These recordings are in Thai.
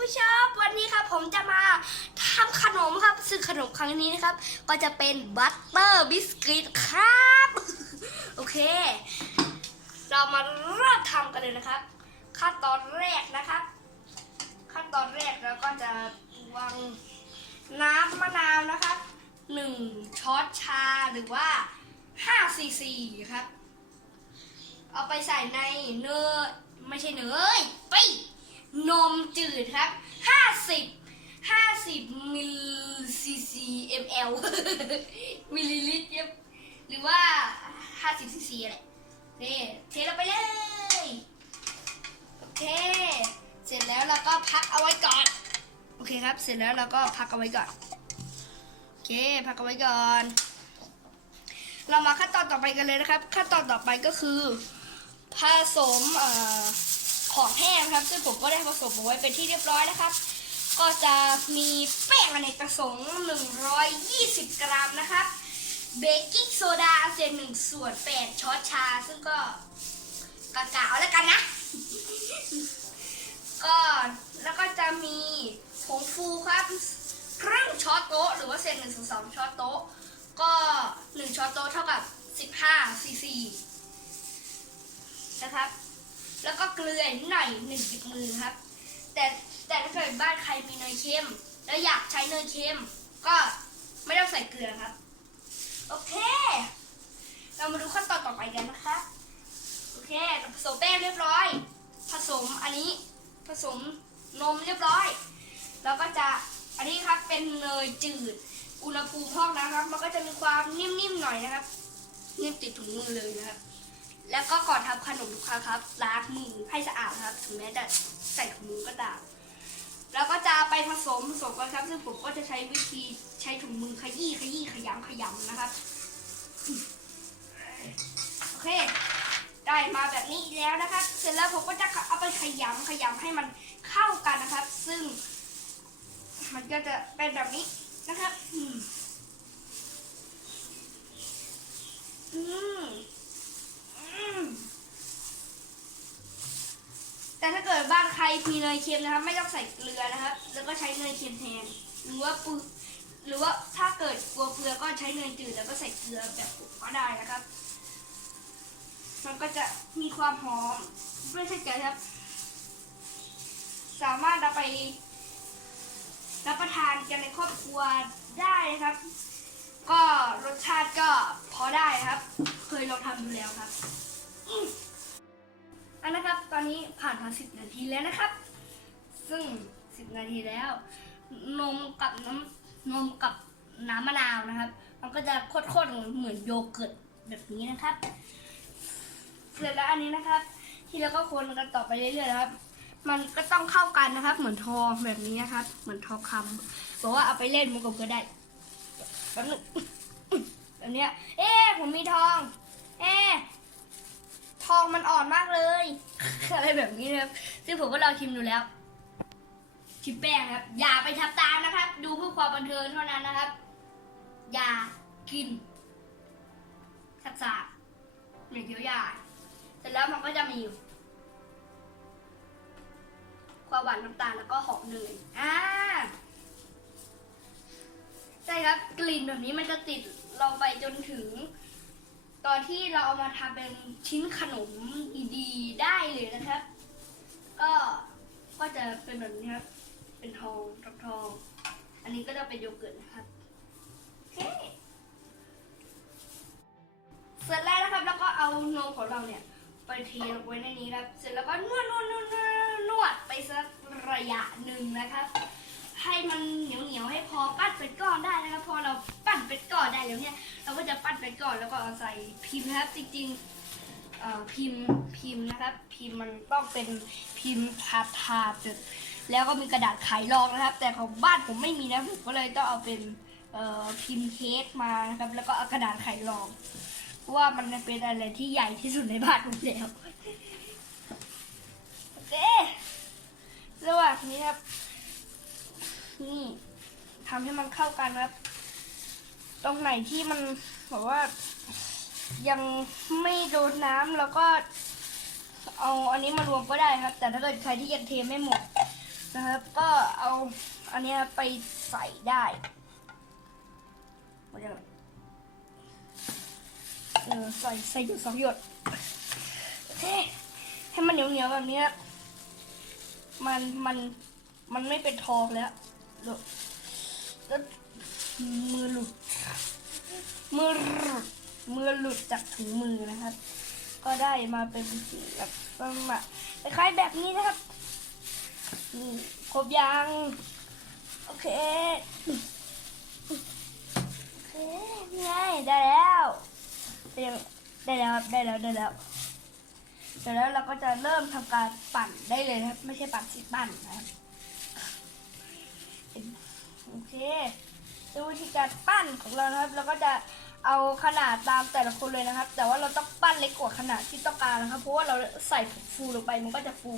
ผู้ชมวันนี้ครับผมจะมาทำขนมครับ ซึ่งขนมครั้งนี้นะครับ ก็จะเป็นบัตเตอร์บิสกิตครับ โอเค เรามาเริ่มทำกันเลยนะครับ ขั้นตอนแรกนะครับ ขั้นตอนแรกเราก็จะวางน้ำมะนาวนะครับหนึ่งช้อนชาหรือว่า5ซีซีครับ เอาไปใส่ในเนยไม่ใช่เนยไป นมจืดครับ 50 50มิลซีซีมลมิลลิลิตรครับหรือว่า 50ซีซีอะไรนี่เทลงไปเลยโอเค เสร็จแล้วเราก็พักเอาไว้ก่อน โอเคครับ เสร็จแล้วเราก็พักเอาไว้ก่อน โอเค พักเอาไว้ก่อน เรามาขั้นตอนต่อไปกันเลยนะครับ ขั้นตอนต่อไปก็คือ ผสมเออ ของแห้งครับ ซึ่งผมก็ได้ผสมเอาไว้เป็นที่เรียบร้อยนะครับ ก็จะมีแป้งอเนกประสงค์120 กรัมนะครับ เบกกิ้งโซดาเศษหนึ่งส่วน8ช้อนชา ซึ่งก็กะกะเอาแล้วกันนะ ก็แล้วก็จะมีผงฟูครับครึ่งช้อนโต๊ะหรือว่าเศษหนึ่งส่วนสองช้อนโต๊ะ ก็หนึ่งช้อนโต๊ะเท่ากับ15ซีซีนะครับ แล้วก็เกลือนิดหน่อยหนึ่งหยิบมือครับ แต่แต่ถ้าเกิดบ้านใครมีเนยเค็ม แล้วอยากใช้เนยเค็ม ก็ไม่ต้องใส่เกลือครับ โอเค เรามาดูขั้นตอนต่อไปกันนะครับโอเคผสมแป้งเรียบร้อย ผสมอันนี้ผสมนมเรียบร้อย แล้วก็จะอันนี้ครับเป็นเนยจืด อุณหภูมิห้องนะครับ มันก็จะมีความนิ่มๆหน่อยนะครับ นิ่มติดถุงมือเลยนะครับ แล้วก็ก่อนทำขนมทุกครั้งครับ ล้างมือให้สะอาดครับ ถึงแม้จะใส่ถุงมือก็ตามแล้วก็จะไปผสมผสมกันครับ ซึ่งผมก็จะใช้วิธีใช้ถุงมือขยี้ขยี้ขยำขยำนะครับโอเค ได้มาแบบนี้แล้วนะครับ เสร็จแล้วผมก็จะเอาไปขยำขยำให้มันเข้ากันนะครับ ซึ่ง มันก็จะเป็นแบบนี้นะครับอืมอืมอืมแต่ถ้าเกิดบ้านใคร มีเนยเค็มนะครับ ไม่ต้องใส่เกลือนะครับ แล้วก็ใช้เนยเค็มแทนหรือว่าปืหรือว่าถ้าเกิดกลัวเกลือก็ใช้เนยจืดแล้วก็ใส่เกลือแบบก็ได้นะครับ มันก็จะมีความหอมด้วยเช่นกันครับ สามารถเอาไปรับประทานกันในครอบครัวได้นะครับ ก็รสชาติก็พอได้ครับ เคยลองทำดูแล้วครับ อันนะครับ ตอนนี้ผ่านมาสิบนาทีแล้วนะครับ ซึ่งสิบนาทีแล้ว นมกับน้ำนมกับน้ำมะนาวนะครับ มันก็จะโคตรๆเหมือนโยเกิร์ตแบบนี้นะครับ เสร็จแล้วอันนี้นะครับ ที่เราก็คนกันต่อไปเรื่อยๆนะครับ มันก็ต้องเข้ากันนะครับ เหมือนทองแบบนี้นะครับ เหมือนทองคำบอกว่าเอาไปเล่นมันก็ได้แป๊บนึงแบบเนี้ย เอ๊ผมมีทอง เอ๊ องมันอ่อนมากเลย อะไรแบบนี้นะครับ ซึ่งผมก็ลองชิมดูแล้วชิมแป้งครับ อย่าไปทำตามนะครับ ดูเพื่อความบันเทิงเท่านั้นนะครับ อย่ากินสักๆเหมือนเคี้ยวยาเสร็จแล้วมันก็จะมีความหวานน้ำตาลแล้วก็หอมเนยอ่าใช่ครับกลิ่นแบบนี้มันจะติดเราไปจนถึง ตอนที่เราเอามาทำเป็นชิ้นขนมดีๆได้เลยนะครับ ก็ก็จะเป็นแบบนี้ครับ เป็นทองทองทอง อันนี้ก็จะเป็นโยเกิร์ตนะครับโอเคเสร็จแล้วนะครับ แล้วก็เอานมของเราเนี่ยไปเทลงไว้ในนี้ครับ เสร็จแล้วก็นวดนวดนวดนวดนวดไปสักระยะหนึ่งนะครับ ให้มันเหนียวเหนียวให้พอปั้นเป็นก้อนได้นะครับ พอ เป็นก้อนได้แล้วเนี่ย เราก็จะปั้นเป็นก้อนแล้วก็เอาใส่พิมพ์นะครับ จริงๆเอ่อพิมพ์พิมพ์นะครับ พิมพ์มันต้องเป็นพิมพ์ทาทาจุดแล้วก็มีกระดาษไขรองนะครับ แต่ของบ้านผมไม่มีนะผมก็เลยต้องเอาเป็นเอ่อพิมพ์เค้กมานะครับ แล้วก็เอากระดาษไขรองเพราะว่ามันเป็นอะไรที่ใหญ่ที่สุดในบ้านผมแล้วโอเคระหว่างนี้ครับนี่ทำให้มันเข้ากันครับ ตรงไหนที่มันแบบว่ายังไม่โดนน้ำแล้วก็เอาอันนี้มารวมก็ได้ครับ แต่ถ้าเกิดใครที่ยังเทไม่หมดนะครับ ก็เอาอันนี้ไปใส่ได้หมดยังไงเออใส่ใส่อยู่สองหยดให้มันเหนียวเหนียวๆแบบนี้มันมันมันไม่เป็นทองแล้วแล้วแล้ว มือหลุด มือหลุดมือหลุดจากถุงมือนะครับ ก็ได้มาเป็นสีแบบลักษณคล้ายแบบนี้นะครับนี่ครบยังโอเคโอเคนี่ไงได้แล้วได้ยังได้แล้วครับได้แล้วได้แล้วเสร็จแล้วเราก็จะเริ่มทำการปั่นได้เลยนะครับ ไม่ใช่ปั่นสิปั่นนะครับโอเค ดูวิธีการปั้นของเรานะครับเราก็จะเอาขนาดตามแต่ละคนเลยนะครับ แต่ว่าเราต้องปั้นเล็กกว่าขนาดที่ต้องการนะครับ เพราะว่าเราใส่ฟูลงไปมันก็จะฟู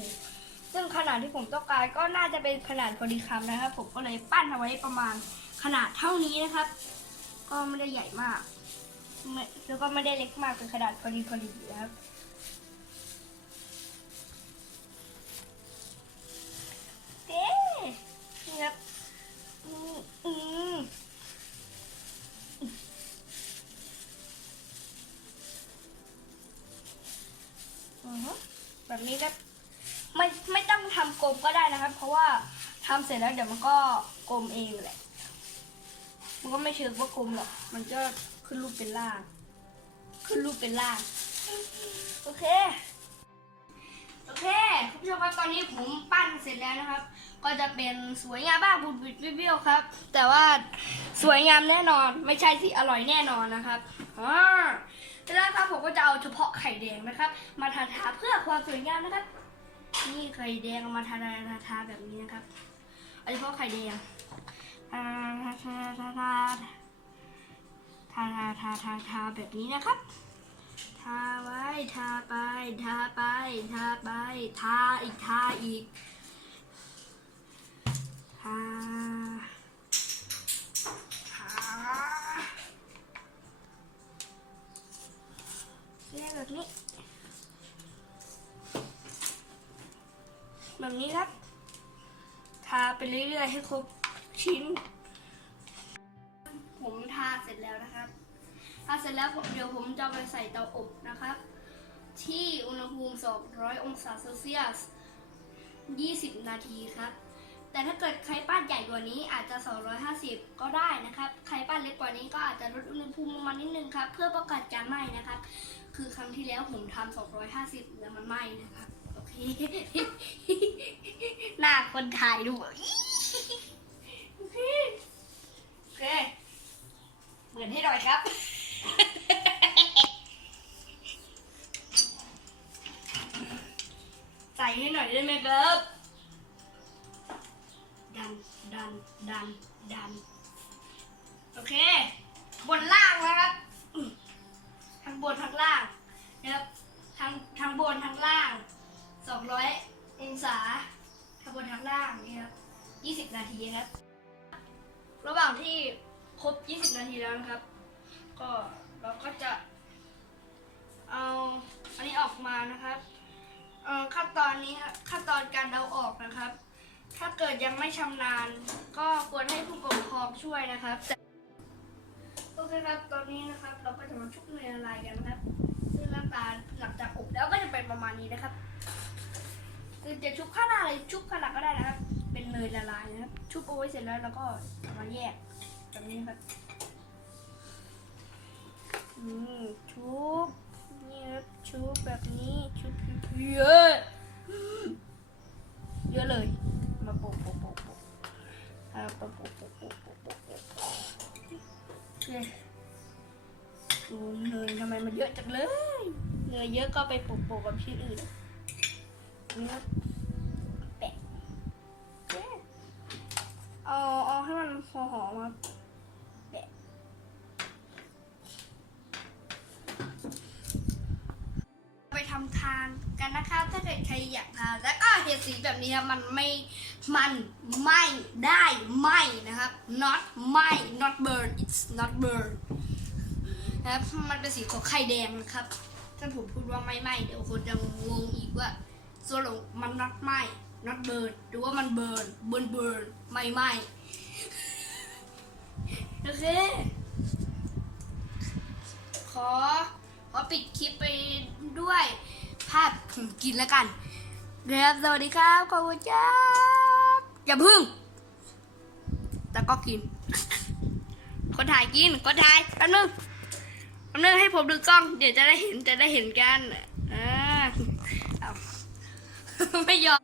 ซึ่งขนาดที่ผมต้องการก็น่าจะเป็นขนาดพอดีคำนะครับ ผมก็เลยปั้นเอาไว้ประมาณขนาดเท่านี้นะครับ ก็ไม่ได้ใหญ่มากแล้วก็ไม่ได้เล็กมากเป็นขนาดพอดีพอดีนะครับเอ๊ะนี่ครับอืมอืมอือฮึแบบนี้ก็ไม่ไม่ต้องทำกลมก็ได้นะครับ เพราะว่าทำเส ร็จแล้วเดี๋ยวมันก็กลมเองแหละ มันก็ไม่เชิงว่ากลมหรอก มันจะขึ้นรูปเป็นล่าง ขึ้นรูปเป็นล่าง โอเค โอเคคุณผู้ชมครับตอนนี้ผมปั้นเสร็จแล้วนะครับ ก็จะเป็นสวยงามบ้างบุดบิดวิวครับ แต่ว่าสวยงามแน่นอน ไม่ใช่สิอร่อยแน่นอนนะครับอ่าแล้วครับผมก็จะเอาเฉพาะไข่แดงนะครับ มาทาทาเพื่อความสวยงามนะครับ นี่ไข่แดงเอามาทาทาทาแบบนี้นะครับ เอาเฉพาะไข่แดงทาทาทาทาทาทาทาทาทาแบบนี้นะครับ ทาไว้ทาไป ทาไป ทาไป ทาอีก ทาอีก ทา ทาเรียกแบบนี้ แบบนี้ครับ ไปเรื่อยๆให้ครบชิ้น ผมทาเสร็จแล้วนะครับทาเสร็จแล้วผมเดี๋ยวผมจะไปใส่เตาอบนะครับ ที่อุณหภูมิ 200 องศาเซลเซียส 20 นาทีครับ แต่ถ้าเกิดใครปั้นใหญ่กว่านี้อาจจะ 250 ก็ได้นะครับ ใครปั้นเล็กกว่านี้ก็อาจจะลดอุณหภูมิลงมานิดนึงครับ เพื่อป้องกันการไหม้นะครับ คือครั้งที่แล้วผมทำ250 แล้วมันไหม้นะครับ โอเค หน้าคนถ่ายดูแบบโอเคโอเค เหมือนให้หน่อยครับ ใส่ให้หน่อยได้ไหมครับ ดัน ดัน ดัน ดัน โอเค บนล่างนะครับอืมทั้งบนทั้งล่างนะครับทั้งทั้งบนทั้งล่าง200องศาทั้งบนทั้งล่างนี่ครับ20นาทีครับ ระหว่างที่ ครบ 20 นาทีแล้วนะครับ ก็เราก็จะ เอาอันนี้ออกมานะครับขั้นตอนนี้ขั้นตอนการเอาออกนะครับ ถ้าเกิดยังไม่ชำนาญ ก็ควรให้ผู้ปกครองช่วยนะครับโอเคครับตอนนี้นะครับ เราก็จะมาชุบเนยละลายกันนะครับ ซึ่งหน้าตาหลังจากอบแล้วก็จะเป็นประมาณนี้นะครับคือจะชุบข้างหน้าเลยชุบข้างหลังก็ได้นะครับ เป็นเนยละลายนะครับ ชุบเอาไว้เสร็จแล้วเราก็เอามาแยก แบบนี้ครับ อืมชุบนี่ครับชุบแบบนี้ชุบเยอะเยอะเลย มาโปะโปะโปะโปะอ่าโปะโปะโปะโปะโปะโปะโปะโอเคดูเนยทำไมมันเยอะจังเลยเนยเยอะก็ไปโปะโปะกับที่อื่นนี่ครับ ทำทานกันนะคะ ถ้าเกิดใครอยากทานแล้วก็เห็ดสีแบบนี้ครับมันไม่มันไม่ได้ไหมนะครับ not ไหม not burn it's not burn นะครับมันเป็นสีของไข่แดงนะครับถ้าผมพูดว่าไม่ไหมเดี๋ยวคนจะงงอีกว่าส่วนหลงมัน not ไหม not burn หรือว่ามัน burn burn burn ไม่ไหมโอเคขอ ขอปิดคลิปไปด้วยภาพผมกินแล้วกันครับสวัสดีครับ ขอบคุณจ้าอย่าพึ่ง แต่ก็กิน คนถ่ายกิน คนถ่ายแป๊บนึงแป๊บนึงให้ผมดูกล้อง เดี๋ยวจะได้เห็นจะได้เห็นกัน อ่าเอาไม่ยอม